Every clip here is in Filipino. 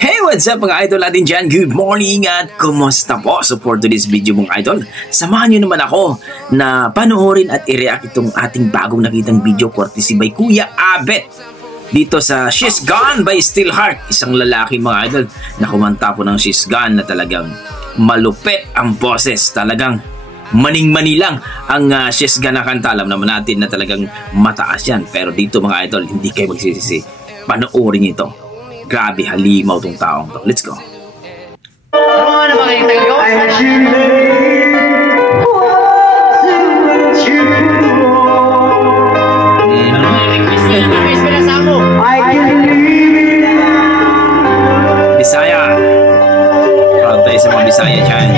Hey, what's up mga idol natin dyan? Good morning at kumusta po? So for today's video mga idol, samahan nyo naman ako na panoorin at i-react itong ating bagong nakitang video courtesy by Kuya Abet dito sa She's Gone by Steelheart. Isang lalaki mga idol na kumanta po ng She's Gone na talagang malupit ang boses. Talagang maning-mani lang ang She's Gone na kanta. Alam naman natin na talagang mataas yan. Pero dito mga idol, hindi kayo magsisisi. Panoorin nyo ito. Grabe, halimaw tong taong to. Let's go. Ano ba kayo tagagawa? Bisaya. Proud tayo sa mga Bisaya dyan.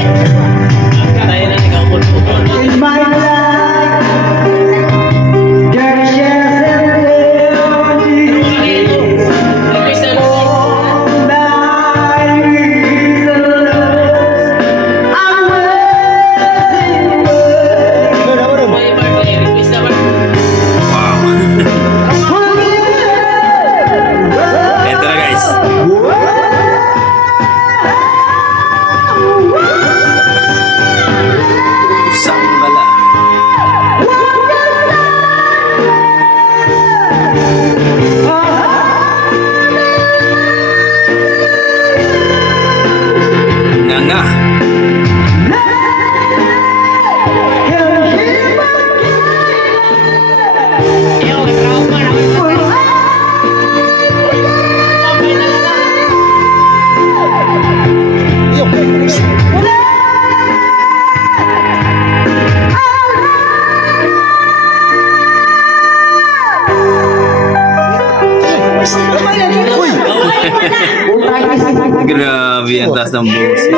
Grabe ang taas ng boses.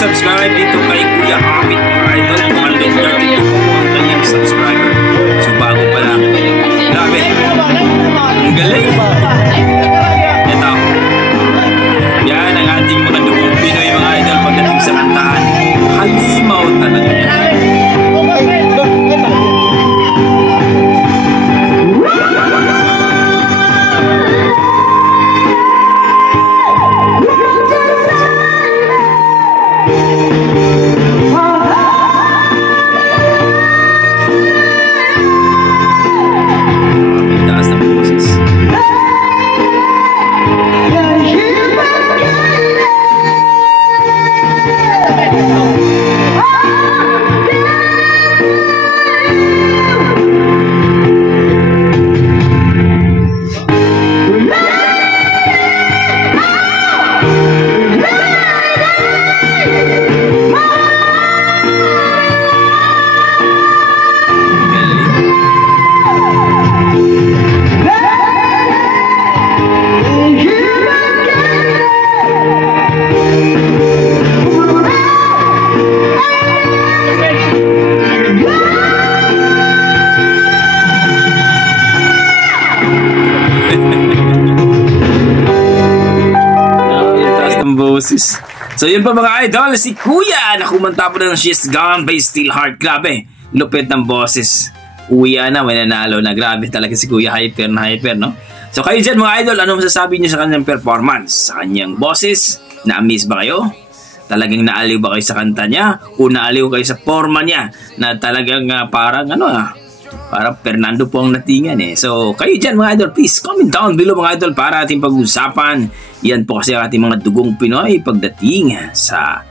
Subscribe dito kay Kuya Abet mga idol. 132 ang kanyang subscriber. So bago pa lang. Grabe. Ang galing. Ito. Yan ang ating mga dugong Pinoy mga idol pagdating sa kantahan. Halimaw talaga yan. boses. So yun pa mga idol, si Kuya na kumanta po ng She's Gone by Steelheart. Grabe, lupit ng boses. Kuya na, may nanalo na. Grabe talaga si Kuya, hyper na hyper, no? So kayo dyan mga idol, ano masasabi niyo sa kanyang performance? Sa kanyang boses? Na-miss ba kayo? Talagang naaliw ba kayo sa kanta niya? O naaliw kayo sa forma niya? Na talagang parang parang Fernando po ang natingan eh. So, kayo dyan mga idol, please comment down below mga idol para ating pag-usapan. Yan po kasi ang ating mga dugong Pinoy pagdating sa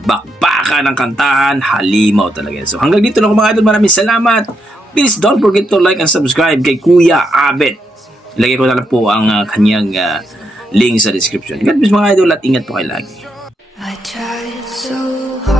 bakbakan ng kantahan, halimaw talaga. So, hanggang dito lang mga idol, maraming salamat. Please don't forget to like and subscribe kay Kuya Abet. Ilagay ko na lang po ang kanyang link sa description. God bless mga idol at ingat po kayo lagi. I tried so hard.